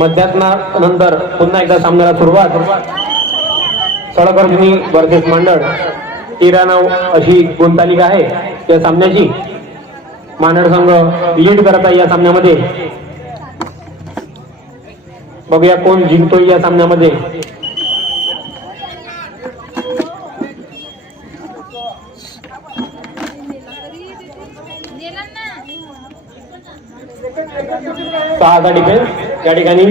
मध्यान्हानंतर पुन्हा एकदा सामन्याला सुरुवात. सळकर्णी वर्सेस मंडळ 13-9 अशी गुणतालिका आहे या सामन्याची. मांडळ संघ लीड करत आहे या सामन्यामध्ये. बघूया कोण जिंकतोय या सामन्यामध्ये. सहाचा डिफेन्स या ठिकाणी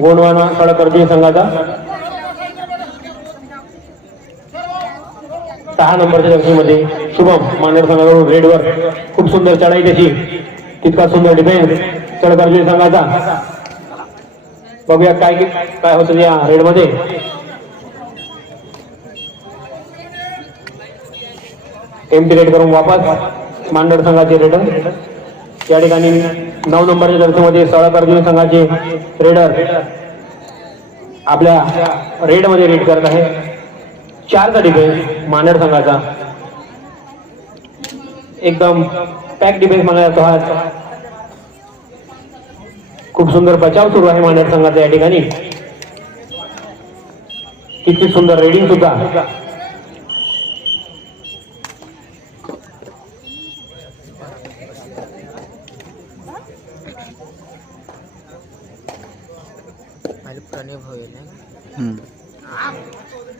गोंडवाना सळकर्णी संघाचा. 6 नंबरच्या जर्सीमध्ये शुभम मांडळ संघाकडून रेडवर खूप सुंदर चढाई त्याची. तितका सुंदर डिफेन्स सळकर्णी संघाचा. बघूया काय काय होतं या रेडमध्ये. एमटी रेड करून वापस मांडळ संघाचे रेडर या ठिकाणी. 9 नंबरच्या जर्सीमध्ये सळकर्णी संघाचे रेडर आपल्या रेडमध्ये रेड करत आहे. 4चा डिफेन्स मांडळ संघाचा. एकदम पॅक डिफेन्स मानला जातो हा. खूप सुंदर बचाव सुरू आहे मांडळ संघाचा या ठिकाणी. किती सुंदर रेडिंग सुद्धा.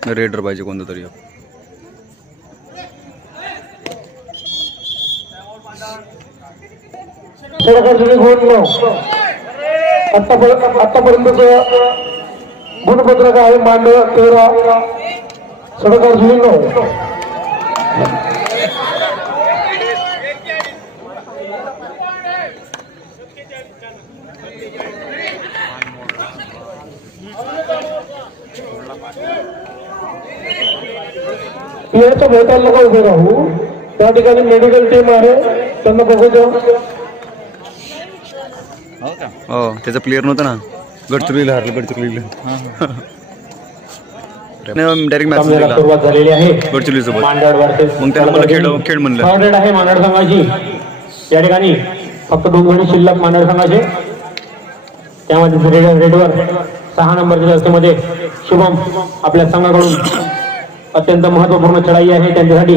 रेडर पाहिजे कोणतं तरी. आतापर्यंतच गुणपत्रक आहे मांडळ 13 सडकर्णी 9. प्लेयरच्या भेटायला नका उभे राहू. त्या ठिकाणी मेडिकल टीम आहे त्यांना बघू द्या. हो त्याचा प्लेअर नव्हता ना. गडचिरोलीला हरले. गडचिरोलीला डायरेक्ट मॅच सुरुवात झालेली आहे गडचिरोली सोबत. मांडळ वर्सेस मग त्याला मला खेळ म्हणलं. थर्ड आहे मांडळ संघाची या ठिकाणी. फक्त 2 गडी शिल्लक मांडळ संघाचे. त्यामध्ये रेडवर 6 नंबरच्या जर्सीमध्ये शुभम आपल्या संघाकडून अत्यंत महत्वपूर्ण चढाई आहे त्यांच्यासाठी.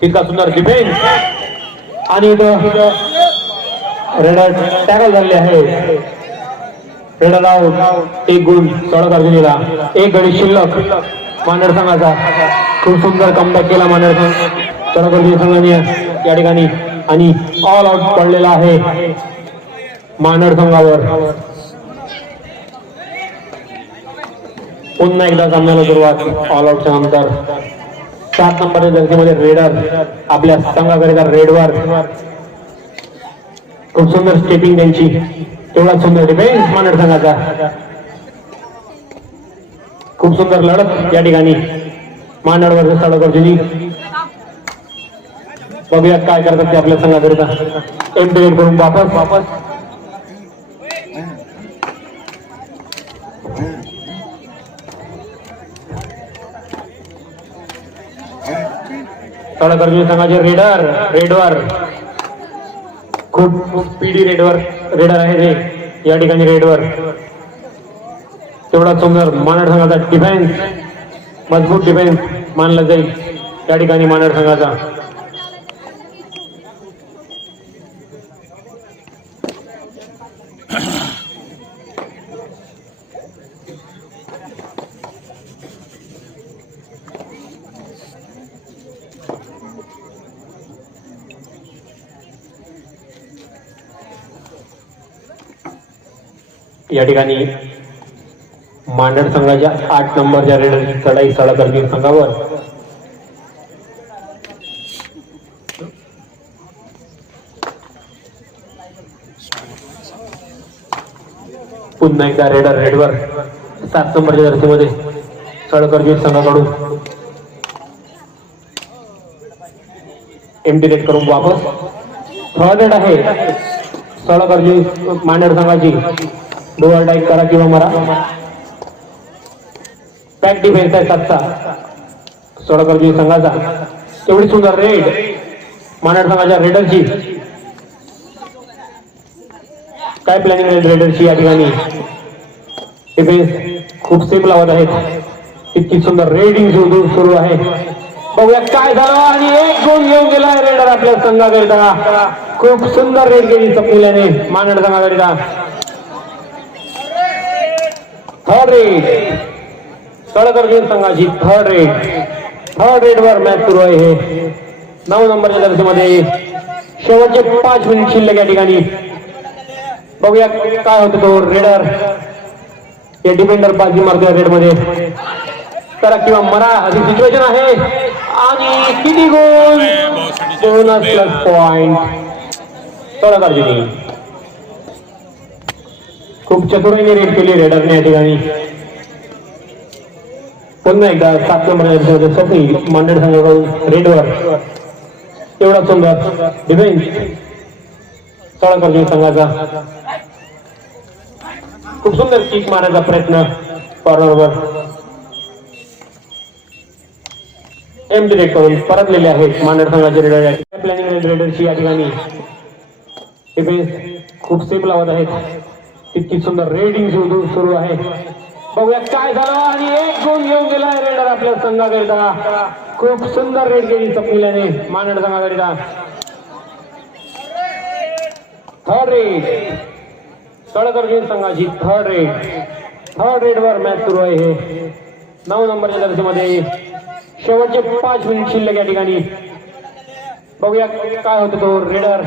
तितका सुंदर डिफेन्स आणि रेडर टॅकल झालेले आहे. Raider out. 1 गुण सळकर्णीला. 1 गडी शिल्लक मांडळ संघाचा. खूप सुंदर कमबॅक केला मांडळ सळकर्णी संघाने या ठिकाणी. आणि ऑल आउट पडलेला आहे मांडळ संघावर. पुन्हा एकदा सामन्याला सुरुवात ऑल आउटच्या नंतर. 7 नंबरच्या जर्सीमध्ये रेडर आपल्या संघाकरिता रेडवर. खूप सुंदर स्टेपिंग त्यांची. तेवढा सुंदर डिफेन्स मांडळ संघाचा. खूप सुंदर लढत या ठिकाणी मांडळ वर्सेस सळकर्णी. बघूयात काय करतात ते आपल्या संघाकरिता. एम्पिरियड करून वापस सळकर्णी संघाचे रेडवर खूप स्पीडी रेडर आहे ते या ठिकाणी. रेडवर तेवढा सुंदर मांडळ संघाचा डिफेन्स. मजबूत डिफेन्स मानला जाईल या ठिकाणी मांडळ संघाचा. या ठिकाणी मांडळ संघाच्या 8 नंबरच्या रेडरची चढाई सळकर्णी संघावर. पुन्हा एकदा रेडवर 7 नंबरच्या जर्सीमध्ये सळकर्णी संघाकडून. एमटी रेड करून वापस. थर्ड रेड आहे सळकर्णी मांडळ संघाची. डोअर टाईप करा किंवा मारा. पॅक डिफेन्स आहे 7चा सळकर्णी संघाचा. तेवढी सुंदर रेड मांडळ संघाच्या रेडरची. काय प्लॅनिंग आहे रेडरची या ठिकाणी? डिफेन्स खूप सेफ लावत आहेत. इतकी सुंदर रेडिंग सुरू आहे. बघूया काय झालं आणि एक गोल घेऊन गेला रेडर आपल्या संघाकरिता. खूप सुंदर रेड केली चपलेल्याने मानड संघाकरिता. थर्ड रेड तळकर संघाची थर्ड रेड वर मॅच सुरू आहे. हे 9 नंबरच्या जर्सीमध्ये शेवटचे 5 मिनिट शिल्लक या ठिकाणी. बघूया काय होतं तो रेडर या डिफेंडर बाजी मारतोय रेड मध्ये. करा किंवा मरा अशी सिच्युएशन आहे आणि किती गोल? बोनस प्लस पॉइंट तळकर. खूप चतुराईने रेड केली रेडरने या ठिकाणी. पुन्हा एकदा 7 नंबर सफी मांडळ संघाकडून रेडवर एवढा सुंदर डिफेन्स तळकर संघाचा. खूप सुंदर किक मारण्याचा प्रयत्न कॉर्नरवर. एम डिरेक्ट करून परतलेले आहेत मांडळ संघाचे रेडर. प्लॅनिंग रेडरची या ठिकाणी. डिफेन्स खूप सेफ लावत आहेत. इतकी सुंदर रेडिंग सुरू आहे. बघूया काय झालं आणि एक गोल घेऊन गेला रेडर आपल्या संघाकरिता. खूप सुंदर रेड केली चपलेल्याने मानड संघाकरिता. थर्ड रेड तळकर संघाची थर्ड रेड वर मॅच सुरू आहे. हे 9 नंबरच्या जर्सीमध्ये शेवटचे 5 मिनिट शिल्लक या ठिकाणी. बघूया काय होतं तो रेडर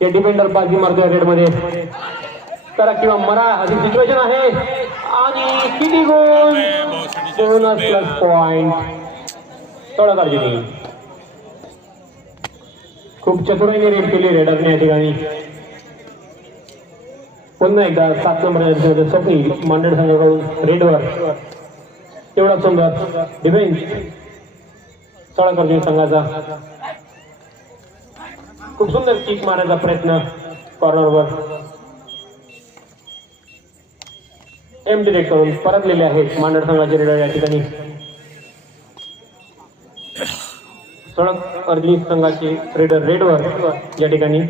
या डिफेंडर बाजी मारतोय रेड मध्ये. करा किंवा मरा अशी सिच्युएशन आहे आणि किती गोल? बोनस प्लस पॉइंट तळकर. खूप चतुराईने रेड केली रेडरने या ठिकाणी. पुन्हा एकदा 7 नंबर सफी मांडळ संघाकडून रेडवर एवढा सुंदर डिफेन्स तळकर संघाचा. खूप सुंदर किक मारण्याचा प्रयत्न कॉर्नरवर. एम डिरेक्ट करून परतलेले आहेत मांडळ संघाचे रेडर या ठिकाणी. सडक अर्जुन संघाचे रेडर रेडवर या ठिकाणी.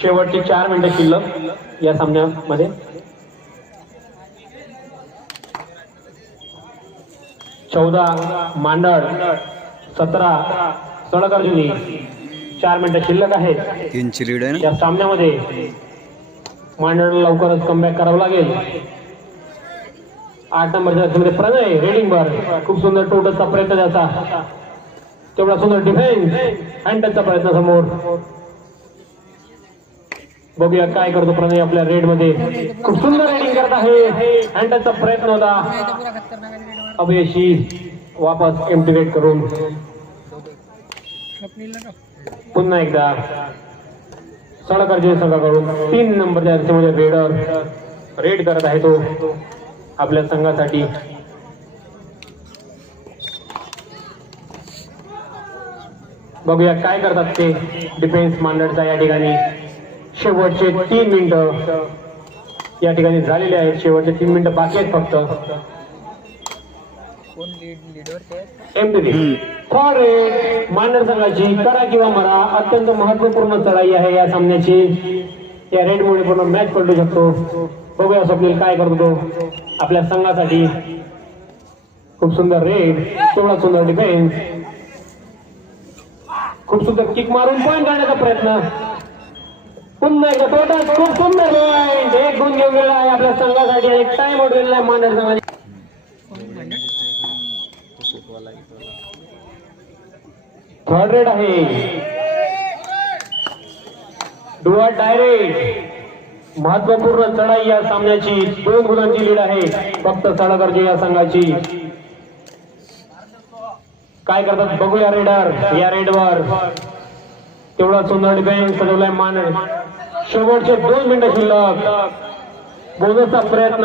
शेवटची 4 मिनिटं शिल्लक या सामन्यामध्ये. चौदा मांडळ 17 सडक अर्जुनी. 4 मिनिटं शिल्लक आहेत 3ची लीड आहे ना या सामन्यामध्ये. मांडळ लवकरच कमबॅक करावं लागेल. 8 नंबरच्या प्रणय रेडिंग वर खूप सुंदर टोटलचा प्रयत्न त्याचा. तेवढा सुंदर डिफेन्स हँडलचा प्रयत्न समोर. बघूया काय करतो प्रणय आपल्या रेड मध्ये. खूप सुंदर रेडिंग करत आहे. हँडलचा प्रयत्न होता अपयशी. वापस एम्प्टिवेट करून पुन्हा एकदा सडकर संघाकडून 3 नंबरच्या मध्ये रेडर रेड करत आहे तो आपल्या संघासाठी. बघूया काय करतात ते डिफेन्स मांडळचा या ठिकाणी. शेवटचे 3 मिनिटं या ठिकाणी झालेले आहेत. शेवटचे 3 मिनिटं बाकी आहेत फक्त. मांडळ संघाची करा किंवा मरा अत्यंत महत्वपूर्ण चढाई आहे या सामन्याची. या रेडमुळे पूर्ण मॅच पलटू शकतो. बघूया स्वप्नील काय करतो तो आपल्या संघासाठी. खूप सुंदर रेड तेवढा सुंदर डिफेन्स. खूप सुंदर किक मारून पॉइंट काढण्याचा प्रयत्न. पुन्हा एकदा टोटल खूप सुंदर पॉइंट. एक गुण घेऊन गेला आहे आपल्या संघासाठी. एक टाइम आउट गेलेला आहे मांडळ संघाची. थर्ड रेड आहे. डुआ डायरेक्ट महत्वपूर्ण चढाई या सामन्याची. 2 गुणांची लीड आहे फक्त सडकरची या संघाची. काय करतात बघूया रेडर या रेडवर. तेवढा सुंदर डिफेन्स सजवलाय मांडळ. शेवटचे 2 मिनिटं शिल्लक. बोनसचा प्रयत्न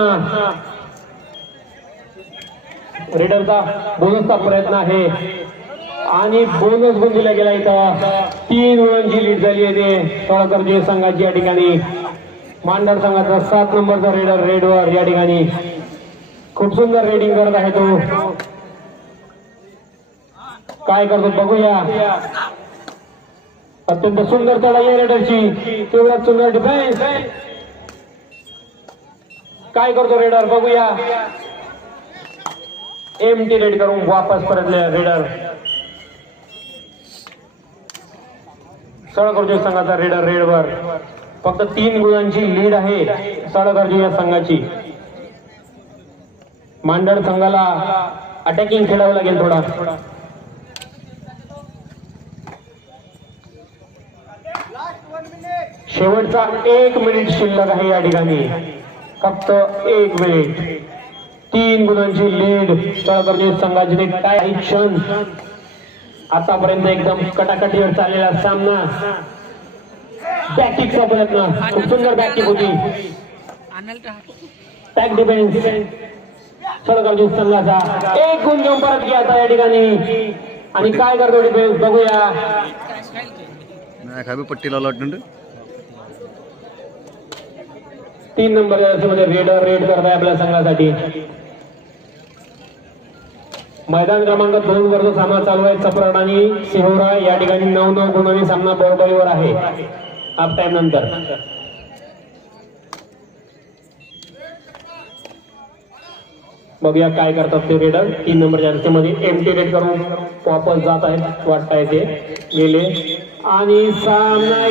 रेडरचा. बोनसचा प्रयत्न आहे आणि बोनस गुण दिला गेला. इथं 3 गुणांची लीड झाली आहे सडकर संघाची या ठिकाणी. मांडळ संघाचा 7 नंबरचा रेडर रेडवर या ठिकाणी. खूप सुंदर रेडिंग करत आहे तो काय करतो बघूया. अत्यंत सुंदर चढाई आहे रेडरची. तेवढा सुंदर डिफेन्स. काय करतो रेडर बघूया. एमटी रेड करून वापस परतले रेडर. सळगर्जी संघाचा रेडर रेडवर. फक्त 3 गुणांची लीड आहे सळगर्जी या संघाची. मांडर संघाला अटॅकिंग खेळावं लागेल थोडा. शेवटचा 1 मिनिट शिल्लक आहे या ठिकाणी. फक्त 1 मिनिट. 3 गुणांची लीड सळगर्जी संघाची. काही क्षण आतापर्यंत एकदम कटाकटीवर चाललेला सामना. बॅककिकचा प्रयत्न. खूप सुंदर बॅककिक होती. टॅग डिफेन्स सळगर्जी संघाचा. 1 गुण घेऊन परत घ्या आता या ठिकाणी. आणि काय करतो डिफेन्स बघूया. नाही काय बी पट्टी लावला वाटतं. 3 नंबर मध्ये रेडर रेड करताय आपल्या संघासाठी. मैदान क्रमांक 2 वर जो सामना चालू आहे चपराट आणि सिहोरा या ठिकाणी 9-9 गुणांनी सामना बरोबरीवर आहे हाफ टाइम नंतर. बघूया काय करतात ते रेडर. 3 नंबर जर्सी मध्ये एमटी रेड करून वापस जात आहेत वाटताय ते गेले आणि सामना